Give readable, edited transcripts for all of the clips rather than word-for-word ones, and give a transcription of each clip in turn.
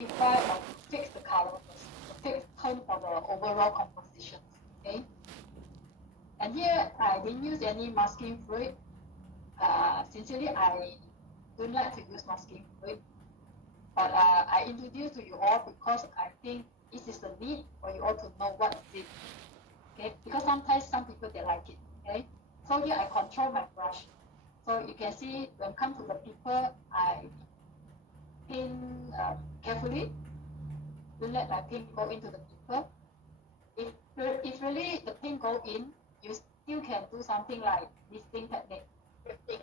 identify or to fix the color first, to fix tone for the overall composition. Okay. And here I didn't use any masking fluid. Sincerely, I don't like to use masking fluid, but I introduce to you all because I think this is the need for you all to know what is it. Okay, because sometimes some people they like it. Okay, so here I control my brush. So you can see when come to the people, I paint carefully. Don't let my paint go into the people. If really the paint go in, you still can do something like lifting technique.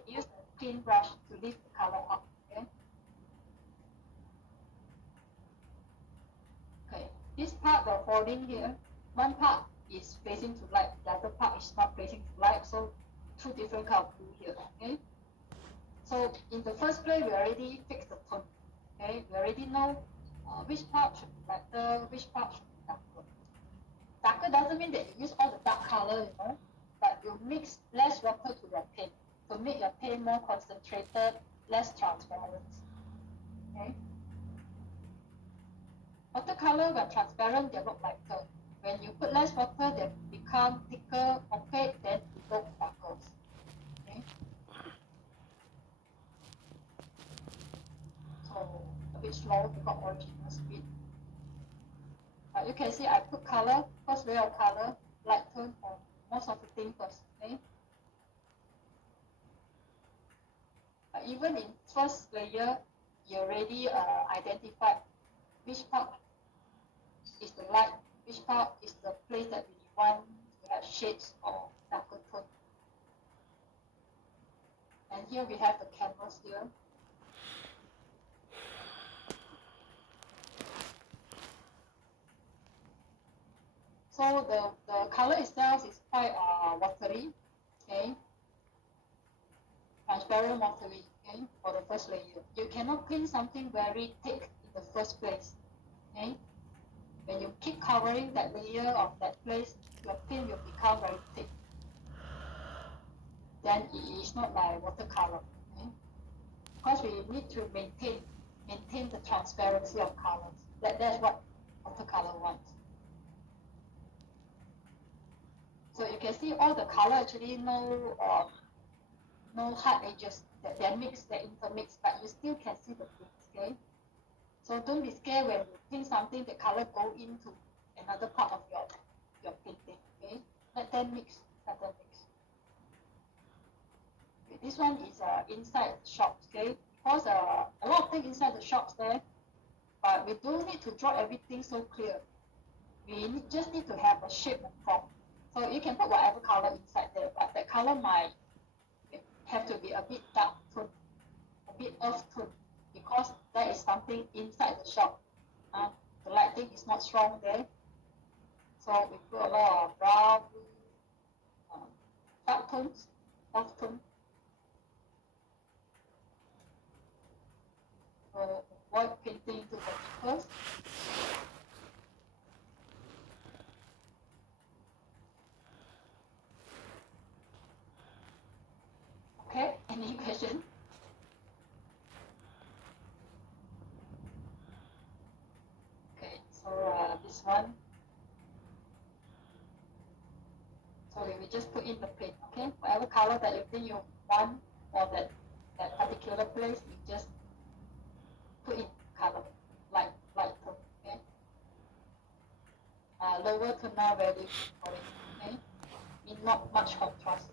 Use a clean brush to lift the color up. Okay. Okay. This part, the folding here, one part is facing to light, the other part is not facing to light. So two different color blue here. Okay. So in the first place, we already fixed the tone. Okay. We already know which part should be lighter, which part should be darker. Darker doesn't mean that you use all the dark color, but you mix less water to your paint to make your paint more concentrated, less transparent. Okay. Watercolor, when transparent, they look lighter. When you put less water, they become thicker, opaque, then it looks darker. Okay. So a bit slow because original speed. But you can see I put color, first layer of color, light tone for most of the thing first. Okay. But even in first layer, you already identified which part is the light, which part is the place that we want to have shades or darker tone. And here we have the canvas here. So the color itself is quite watery, okay? Transparent watery, okay, for the first layer. You cannot paint something very thick in the first place, okay? When you keep covering that layer of that place, your paint will become very thick. Then it is not like watercolor, okay? Because we need to maintain the transparency of colors. That's what watercolor wants. So you can see all the color actually no hard edges. They mix, they intermix, but you still can see the things, okay? So don't be scared when you paint something, the color go into another part of your painting, okay? Let them mix, let them mix. Okay, this one is inside the shops, okay? Because a lot of things inside the shops there, but we don't need to draw everything so clear. We just need to have a shape and form. So you can put whatever color inside there, but that color might have to be a bit dark tone, a bit earth tone, because there is something inside the shop. The lighting is not strong there. So we put a lot of brown, dark tones, earth tone. So avoid painting into the details. Okay, any question? Okay, so this one. So we just put in the paint, okay? Whatever color that you think you want for that particular place, you just put in color, light tone, okay? Lower tonal value for it, okay? Not much contrast.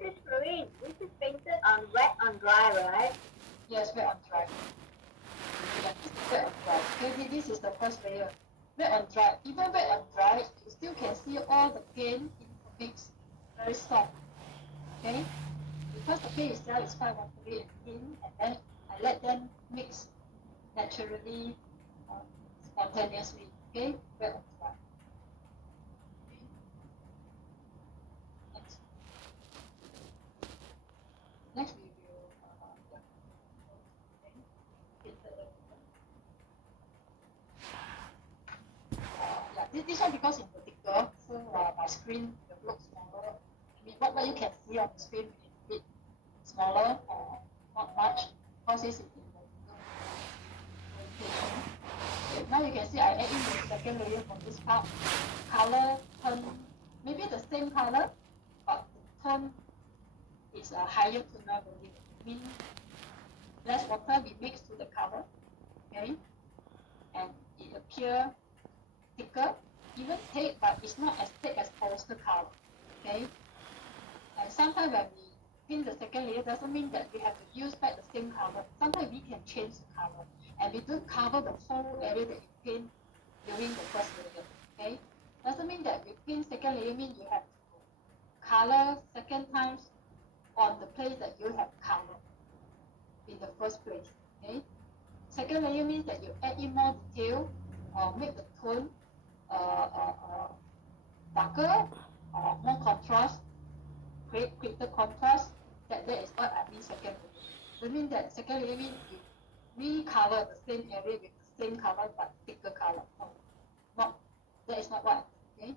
This is Marine. This is painted on wet on dry, right? Yes, wet on dry. Yeah, this is wet on dry. Okay, this is the first layer. Wet on dry. Even wet on dry, you still can see all the paint intermix, very soft. Okay? Because the paint itself is quite watery and thin, and then I let them mix naturally, spontaneously. Okay? Wet on dry. Next we will this one because in particular, so my screen will look smaller. I mean, what you can see on the screen is a bit smaller or not much because it's in the orientation. Okay, now you can see I add in the second layer from this part. Color turn, maybe the same color, but the tone is a higher tonal value. Means less water be mixed to the color, okay, and it appears thicker, even thick, but it's not as thick as poster color, okay. And sometimes when we paint the second layer, doesn't mean that we have to use back the same color. Sometimes we can change the color, and we don't cover the whole area that you paint during the first layer, okay. Doesn't mean that we paint second layer means you have to color second times on the place that you have colored in the first place, okay. Second layer means that you add in more detail or make the tone darker or more contrast, create greater contrast. That is what I mean second layer. That means that second layer means you recolor the same area with the same color but thicker color. No, not, that is not what I mean, okay.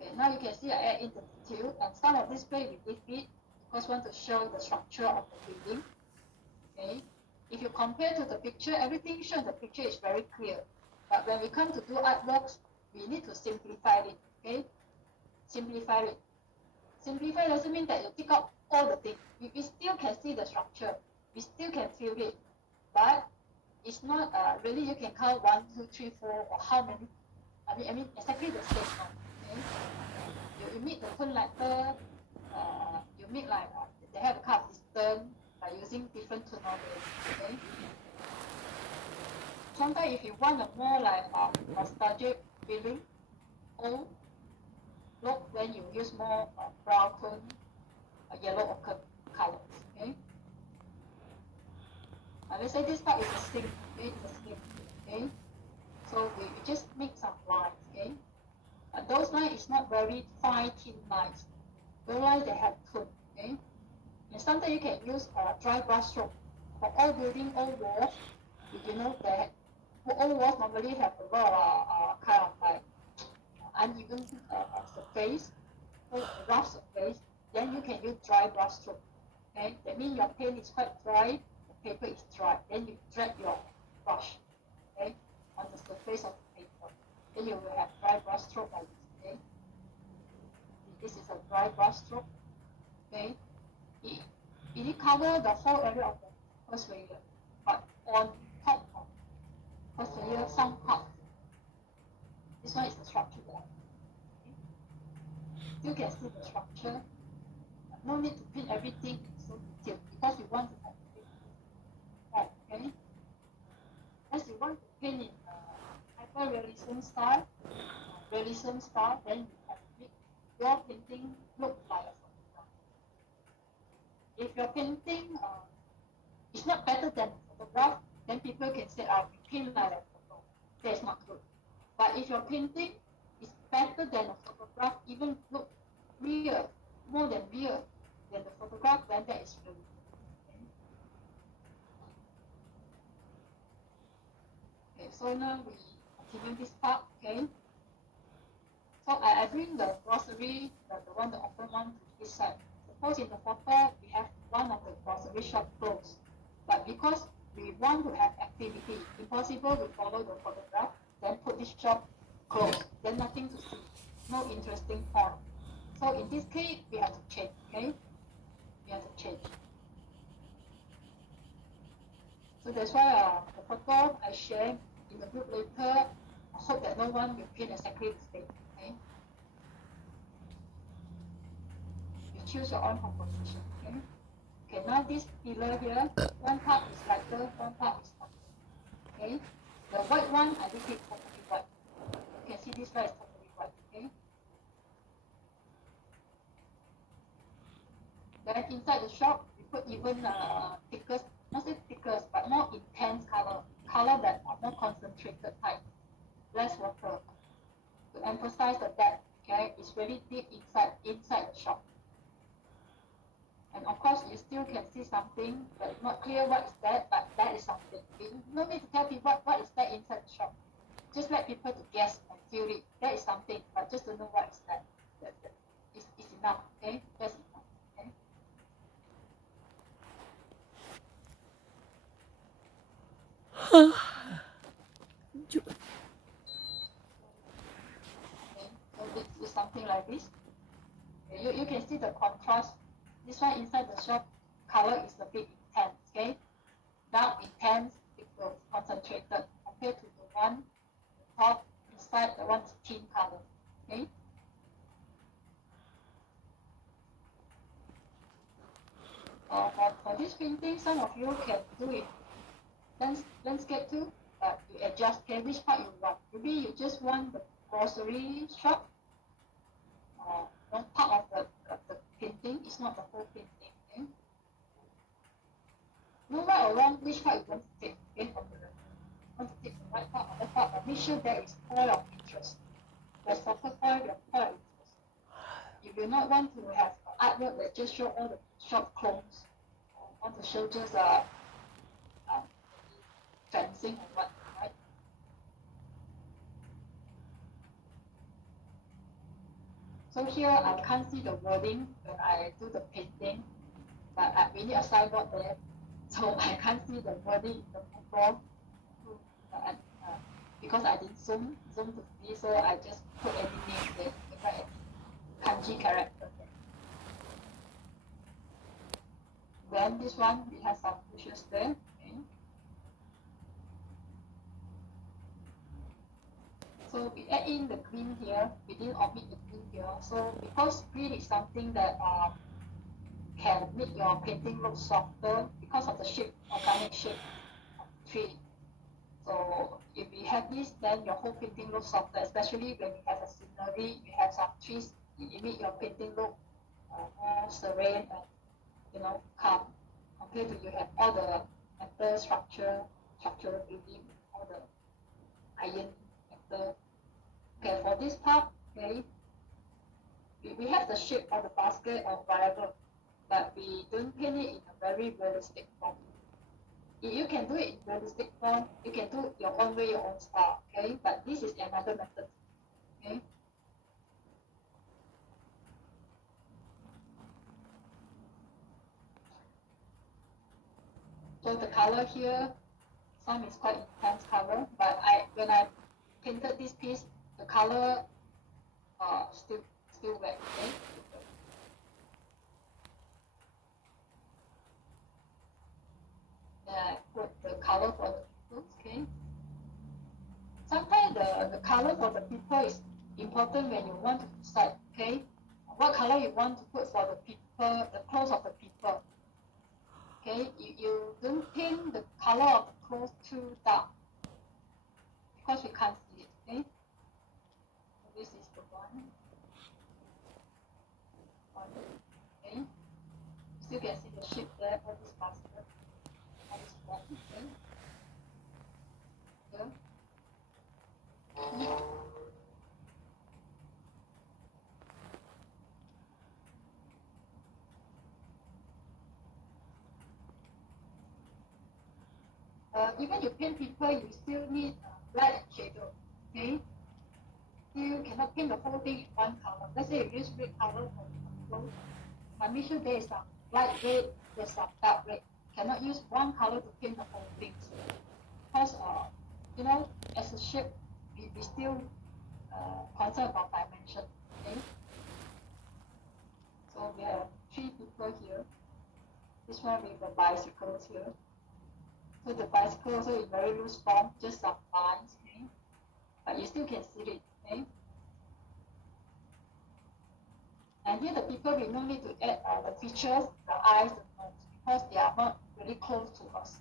Okay, now you can see I add in the detail, and some of this way we leave it because we want to show the structure of the building. Okay, if you compare to the picture, everything shown in the picture is very clear. But when we come to do artworks, we need to simplify it. Okay, simplify it. Simplify doesn't mean that you take out all the things. We still can see the structure. We still can feel it, but it's not really you can count 1, 2, 3, 4 or how many. I mean exactly the same. Okay, you make the tone lighter. You make like they have a kind of distance by using different tonal values. Okay. Sometimes if you want a more like nostalgic feeling, old look, then you use more brown tone, yellow ochre colors. Okay. Let's say this part is a sink. Okay, it's a sink. Okay. So we just make some lines. Okay. Those lines is not very fine, thin lines. Those lines they have tone. Okay. And sometimes you can use dry brush stroke. For all building, all walls, you know that all walls normally have a lot of kind of like uneven surface, rough surface. Then you can use dry brush stroke. Okay, that means your paint is quite dry, the paper is dry. Then you drag your brush, okay, on the surface of the paper. Then you will have dry brush stroke like this. Okay, this is a dry brush stroke. Okay. It covers the whole area of the first layer, but on top of first layer, some part. This one is the structure there. Okay. You can see the structure. No need to paint everything so detailed because you want to have it. Okay. As you want to paint in hyper-realism style, then you have to make your painting look like a photograph. If your painting is not better than a photograph, then people can say, we paint like a photo. That's not good. But if your painting is better than a photograph, even look real, more than real than the photograph, then that is really good. Okay, so now we continue this part, okay? So I bring the grocery, the open one to this side. Suppose in the photo, we have one of the grocery shop closed. But because we want to have activity, impossible to follow the photograph, then put this shop closed. Then nothing to see, no interesting point. So in this case, we have to change, okay? We have to change. So that's why the photo I share in the group later, I hope that no one will paint exactly the same, okay? You choose your own composition, okay? Okay, now this pillar here, one part is lighter, one part is darker. Okay, the white one I make it totally white. You can see this one is totally white. Okay. Then inside the shop, we put even thicker, not say thicker, but more intense color that are more concentrated type, less water, to emphasize the depth. Okay, it's very deep inside the shop. And of course, you still can see something, but it's not clear what is that, but that is something. You no need to tell people what is that inside the shop. Just let people to guess and feel it. That is something, but just to know what is that. It's enough, okay? That's enough, okay? Okay, so this is something like this. Okay, you can see the contrast. This one inside the shop, color is a bit intense, okay? Dark intense, it was concentrated compared to the one the top inside the one is thin color, okay? For this painting, some of you can do it landscape too, but you adjust, okay, which part you want. Maybe you just want the grocery shop, one part of the painting, it's not the whole painting, okay? No right or wrong, which part you want to take, okay, from the want to take the right part or left part, but make sure there is point of interest. There's focal point, your point of interest. If you not want to have artwork that just show all the shop clones, or want to show just fencing or what, right? So here I can't see the wording when I do the painting, but we need a signboard there, so I can't see the wording in the photo because I didn't zoom to see, so I just put any name there, write any kanji character there. Then this one we have some bushes there. Okay. So we add in the green here. We didn't omit the green here. So because green is something that can make your painting look softer because of the shape, organic shape of the tree. So if we have this, then your whole painting looks softer, especially when you have a scenery, you have some trees, it make your painting look more serene and, you know, calm, compared to you have all the metal structural building, all the iron metal. Okay, for this part, okay, we have the shape of the basket or whatever, but we don't paint it in a very realistic form. If you can do it in realistic form, you can do it your own way, your own style, okay? But this is another method, okay? So the color here, some is quite intense color, but when I painted this piece, the color still wet, okay? Then I put the color for the people, okay? Sometimes the color for the people is important when you want to decide, okay? What color you want to put for the people, the clothes of the people. Okay, you don't paint the color of the clothes too dark because we can't see it, okay? So this is the one. Okay? Still can see the shape there, all this basket, all this block, okay? Here. Even you paint people, you still need light and shadow, okay? You cannot paint the whole thing in one color. Let's say you use red color for the clothes, but make sure there is some light red, there's some dark red. Cannot use one color to paint the whole thing. Because, you know, as a shape, we still concerned about dimension, okay? So we have 3 people here. This one with the bicycles here. So the bicycle also in very loose form, just some lines, okay? But you still can see it, okay? And here the people, we no need to add the features, the eyes, the nose, because they are not really close to us.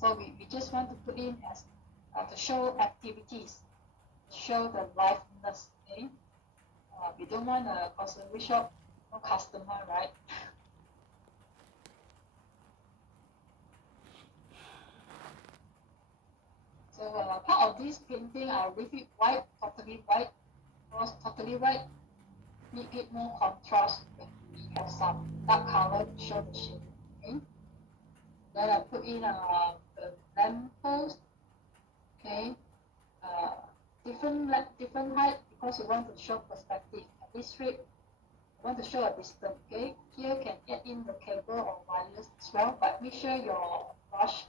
So we just want to put in as to show activities, show the liveliness, okay? We don't want a grocery shop, no customer, right? So part of this painting, I'll leave it white, totally white, because totally white make it more contrast when we have some dark color to show the shape. Okay. Then I put in the lamp post. Okay. Different height because you want to show perspective. At this straight, you want to show a distance. Okay. Here can add in the cable or wires as well, but make sure your brush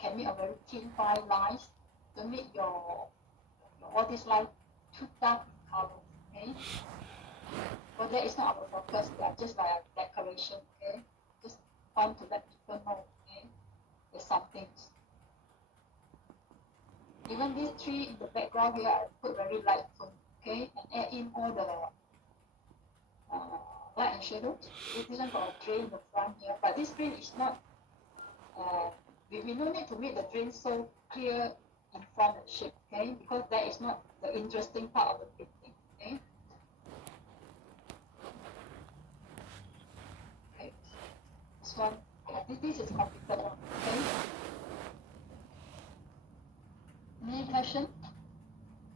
can can make a very thin fine lines to make your all these lines too dark in color. Okay. But that is not our focus. They are just like a decoration. Okay. Just want to let people know. Okay. There's some things. Even this tree in the background here, I put very light tone. Okay, and add in all the light and shadows. This one got a drain in the front here, but this drain is not. We don't need to make the drain so clear in front of the shape, okay? Because that is not the interesting part of the picture.